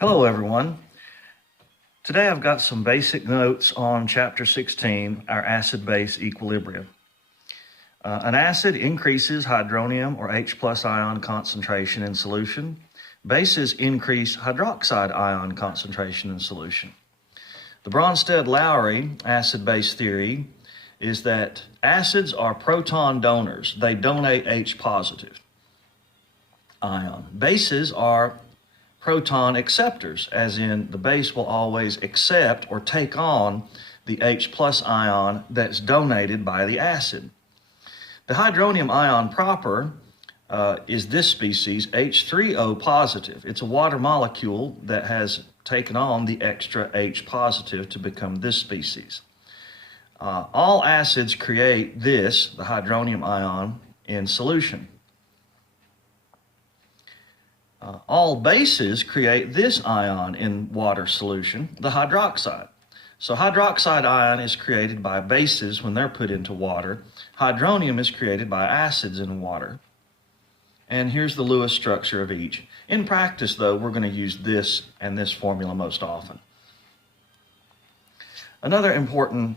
Hello everyone. Today I've got some basic notes on Chapter 16, our acid-base equilibrium. An acid increases hydronium or H plus ion concentration in solution. Bases increase hydroxide ion concentration in solution. The Bronsted-Lowry acid-base theory is that acids are proton donors. They donate H positive ion. Bases are proton acceptors, as in the base will always accept or take on the H plus ion that's donated by the acid. The hydronium ion proper is this species, H3O positive. It's a water molecule that has taken on the extra H positive to become this species. All acids create this, the hydronium ion, in solution. All bases create this ion in water solution, the hydroxide. So hydroxide ion is created by bases when they're put into water. Hydronium is created by acids in water. And here's the Lewis structure of each. In practice, though, we're going to use this and this formula most often. Another important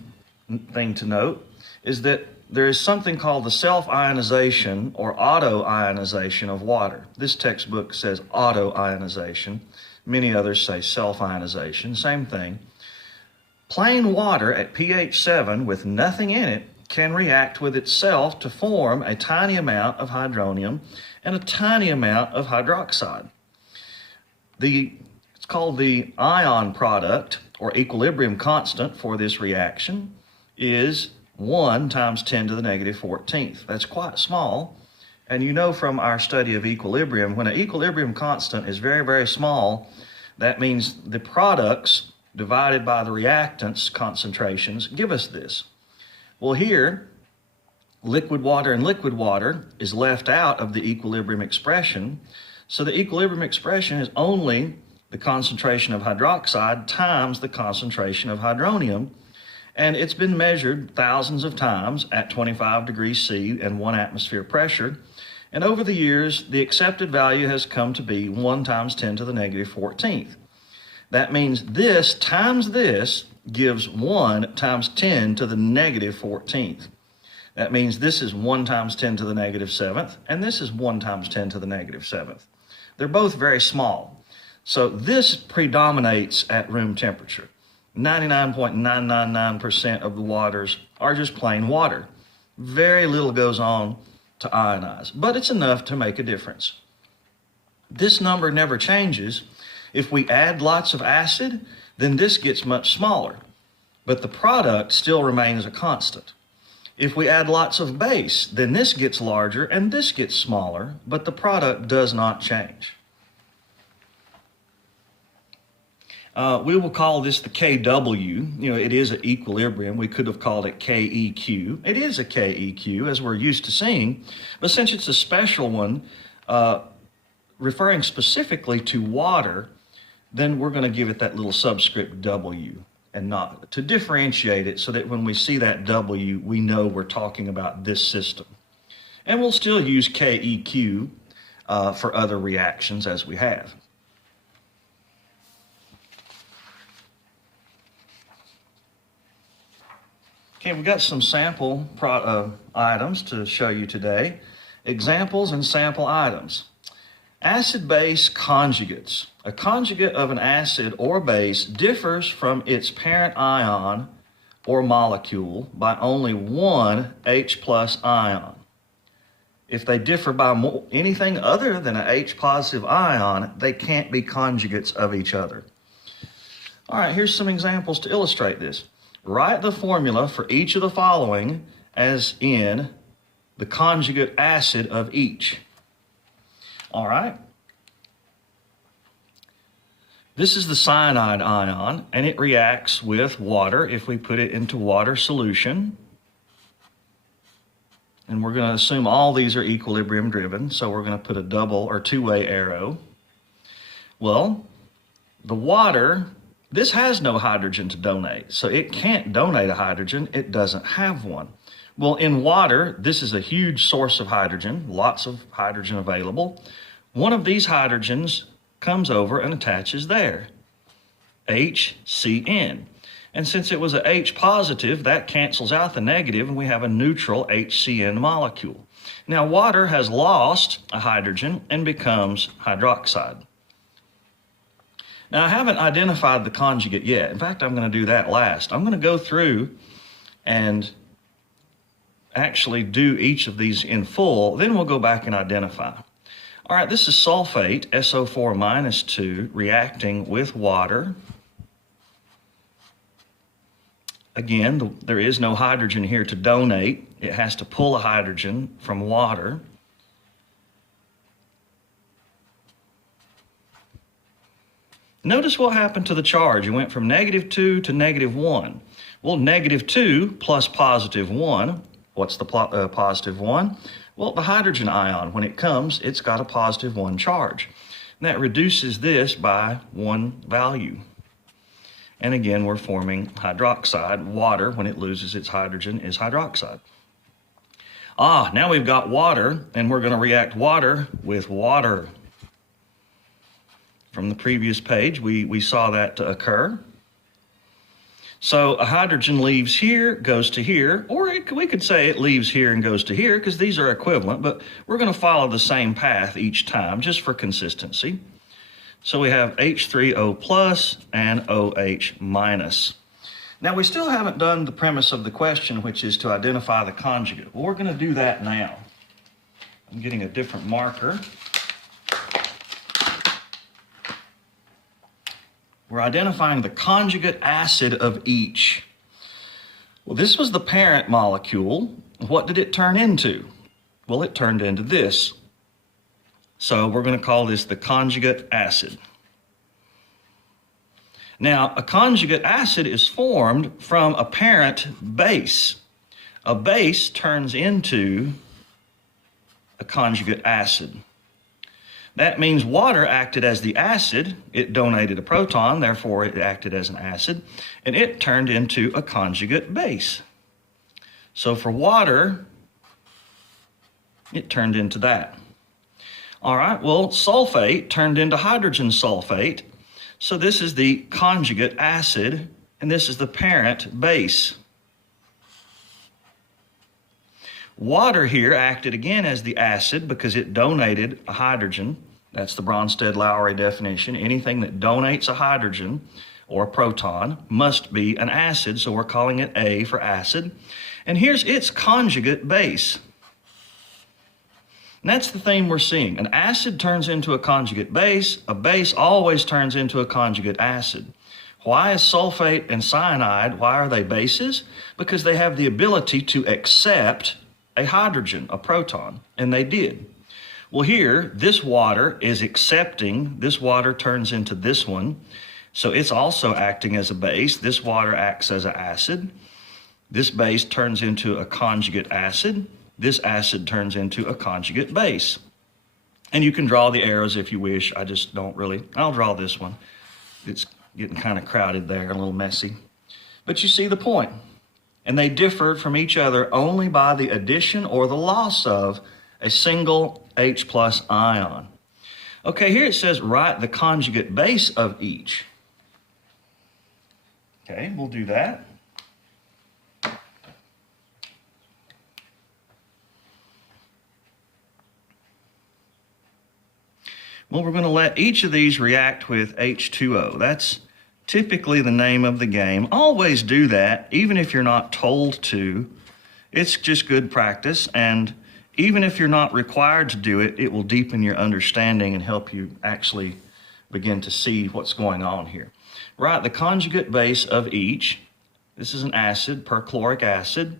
thing to note is that there is something called the self-ionization or auto-ionization of water. This textbook says auto-ionization. Many others say self-ionization, same thing. Plain water at pH 7 with nothing in it can react with itself to form a tiny amount of hydronium and a tiny amount of hydroxide. It's called the ion product or equilibrium constant for this reaction is 1 times 10 to the negative 14th. That's quite small. And you know from our study of equilibrium, when an equilibrium constant is very, very small, that means the products divided by the reactants concentrations give us this. Well, here, liquid water and liquid water is left out of the equilibrium expression. So the equilibrium expression is only the concentration of hydroxide times the concentration of hydronium. And it's been measured thousands of times at 25 degrees C and 1 atmosphere pressure. And over the years, the accepted value has come to be 1 times 10 to the negative 14th. That means this times this gives 1 times 10 to the negative 14th. That means this is 1 times 10 to the negative 7th, and this is 1 times 10 to the negative 7th. They're both very small. So this predominates at room temperature. 99.999% of the waters are just plain water. Very little goes on to ionize, but it's enough to make a difference. This number never changes. If we add lots of acid, then this gets much smaller, but the product still remains a constant. If we add lots of base, then this gets larger and this gets smaller, but the product does not change. We will call this the KW. It is an equilibrium. We could have called it KEQ. It is a KEQ, as we're used to seeing, but since it's a special one, referring specifically to water, then we're going to give it that little subscript W and not to differentiate it so that when we see that W, we know we're talking about this system. And we'll still use KEQ for other reactions as we have. Okay, we've got some sample items to show you today. Examples and sample items. Acid-base conjugates. A conjugate of an acid or base differs from its parent ion or molecule by only 1 H plus ion. If they differ by anything other than an H positive ion, they can't be conjugates of each other. All right, here's some examples to illustrate this. Write the formula for each of the following as in the conjugate acid of each. All right. This is the cyanide ion, and it reacts with water if we put it into water solution. And we're going to assume all these are equilibrium driven, so we're going to put a double or two-way arrow. Well, the water, this has no hydrogen to donate, so it can't donate a hydrogen. It doesn't have one. Well, in water, this is a huge source of hydrogen, lots of hydrogen available. One of these hydrogens comes over and attaches there, HCN. And since it was a H positive, that cancels out the negative, and we have a neutral HCN molecule. Now, water has lost a hydrogen and becomes hydroxide. Now, I haven't identified the conjugate yet. In fact, I'm going to do that last. I'm going to go through and actually do each of these in full, then we'll go back and identify. All right, this is sulfate, SO4 minus 2, reacting with water. Again, there is no hydrogen here to donate. It has to pull a hydrogen from water. Notice what happened to the charge. It went from -2 to -1. Well, -2 plus +1, what's the +1? Well, the hydrogen ion, when it comes, it's got a +1 charge. And that reduces this by 1 value. And again, we're forming hydroxide. Water, when it loses its hydrogen, is hydroxide. Now we've got water, and we're going to react water with water. From the previous page, we saw that to occur. So a hydrogen leaves here, goes to here, or we could say it leaves here and goes to here, because these are equivalent, but we're going to follow the same path each time, just for consistency. So we have H3O plus and OH minus. Now, we still haven't done the premise of the question, which is to identify the conjugate. Well, we're going to do that now. I'm getting a different marker. We're identifying the conjugate acid of each. Well, this was the parent molecule. What did it turn into? Well, it turned into this. So we're going to call this the conjugate acid. Now, a conjugate acid is formed from a parent base. A base turns into a conjugate acid. That means water acted as the acid. It donated a proton, therefore it acted as an acid, and it turned into a conjugate base. So for water, it turned into that. All right, well, sulfate turned into hydrogen sulfate. So this is the conjugate acid, and this is the parent base. Water here acted again as the acid because it donated a hydrogen. That's the Bronsted-Lowry definition. Anything that donates a hydrogen or a proton must be an acid, so we're calling it A for acid. And here's its conjugate base. And that's the theme we're seeing. An acid turns into a conjugate base. A base always turns into a conjugate acid. Why is sulfate and cyanide, why are they bases? Because they have the ability to accept a hydrogen, a proton, and they did. Well, here, this water is accepting, this water turns into this one, so it's also acting as a base. This water acts as an acid. This base turns into a conjugate acid. This acid turns into a conjugate base. And you can draw the arrows if you wish. I just don't really. I'll draw this one. It's getting kind of crowded there, a little messy. But you see the point. And they differed from each other only by the addition or the loss of a single H plus ion. Okay, here it says write the conjugate base of each. Okay, we'll do that. Well, we're going to let each of these react with H2O. That's typically the name of the game. Always do that, even if you're not told to. It's just good practice, and even if you're not required to do it, it will deepen your understanding and help you actually begin to see what's going on here. Write the conjugate base of each. This is an acid, perchloric acid,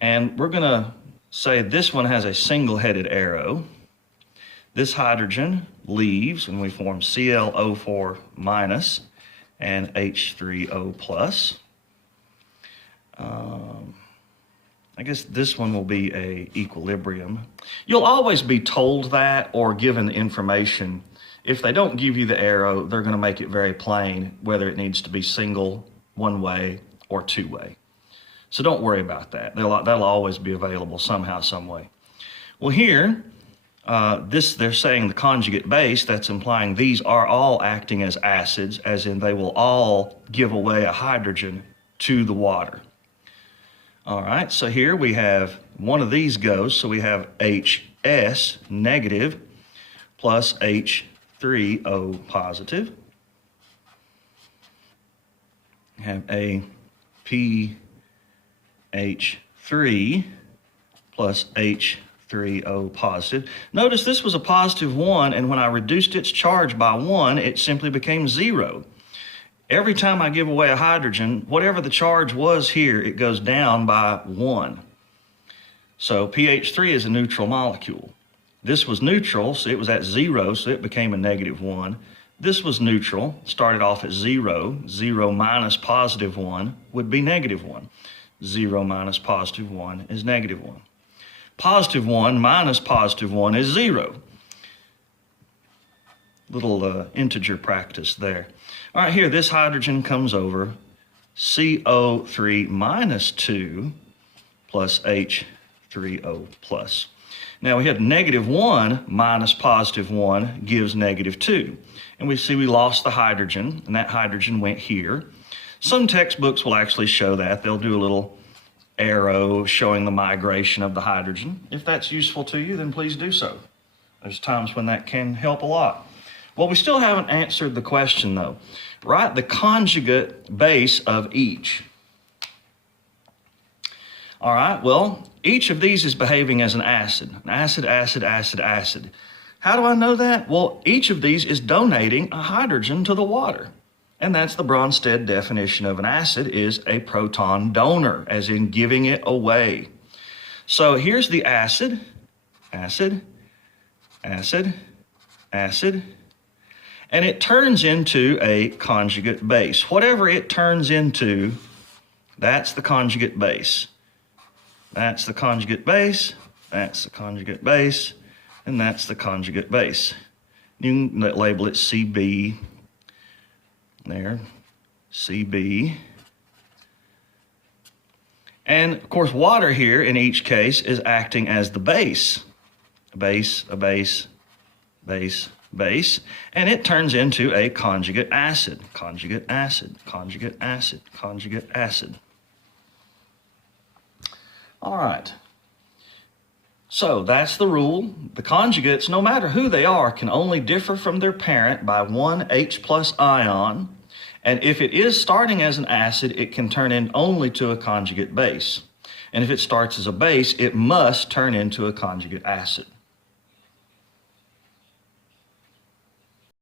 and we're going to say this one has a single-headed arrow. This hydrogen leaves, and we form ClO4 minus and H3O plus. I guess this one will be a equilibrium. You'll always be told that or given information. If they don't give you the arrow, they're going to make it very plain whether it needs to be single, one-way, or two-way. So don't worry about that. That'll always be available somehow, some way. Well, here, They're saying the conjugate base, that's implying these are all acting as acids, as in they will all give away a hydrogen to the water. All right, so here we have one of these goes, so we have HS negative plus H3O positive. We have a PH3 plus H3O positive. Notice this was a positive 1, and when I reduced its charge by 1, it simply became 0. Every time I give away a hydrogen, whatever the charge was here, it goes down by 1. So pH3 is a neutral molecule. This was neutral, so it was at 0, so it became a -1. This was neutral, started off at 0. 0 minus positive 1 would be -1. 0 minus positive 1 is -1. Positive 1 minus positive 1 is 0. Little integer practice there. All right, here, this hydrogen comes over, CO3 minus 2 plus H3O plus. Now we have -1 minus positive 1 gives -2. And we see we lost the hydrogen, and that hydrogen went here. Some textbooks will actually show that. They'll do a little arrow showing the migration of the hydrogen. If that's useful to you, then please do so. There's times when that can help a lot. Well, we still haven't answered the question, though. Write the conjugate base of each. All right, well, each of these is behaving as an acid. An acid, acid, acid, acid. How do I know that? Well, each of these is donating a hydrogen to the water. And that's the Bronsted definition of an acid, is a proton donor, as in giving it away. So here's the acid, acid, acid, acid, and it turns into a conjugate base. Whatever it turns into, that's the conjugate base. That's the conjugate base, that's the conjugate base, and that's the conjugate base. You can label it CB, there, CB. And of course, water here in each case is acting as the base. A base, a base, base, base, and it turns into a conjugate acid, conjugate acid, conjugate acid, conjugate acid. All right. So that's the rule. The conjugates, no matter who they are, can only differ from their parent by 1 H+ ion. And if it is starting as an acid, it can turn in only to a conjugate base. And if it starts as a base, it must turn into a conjugate acid.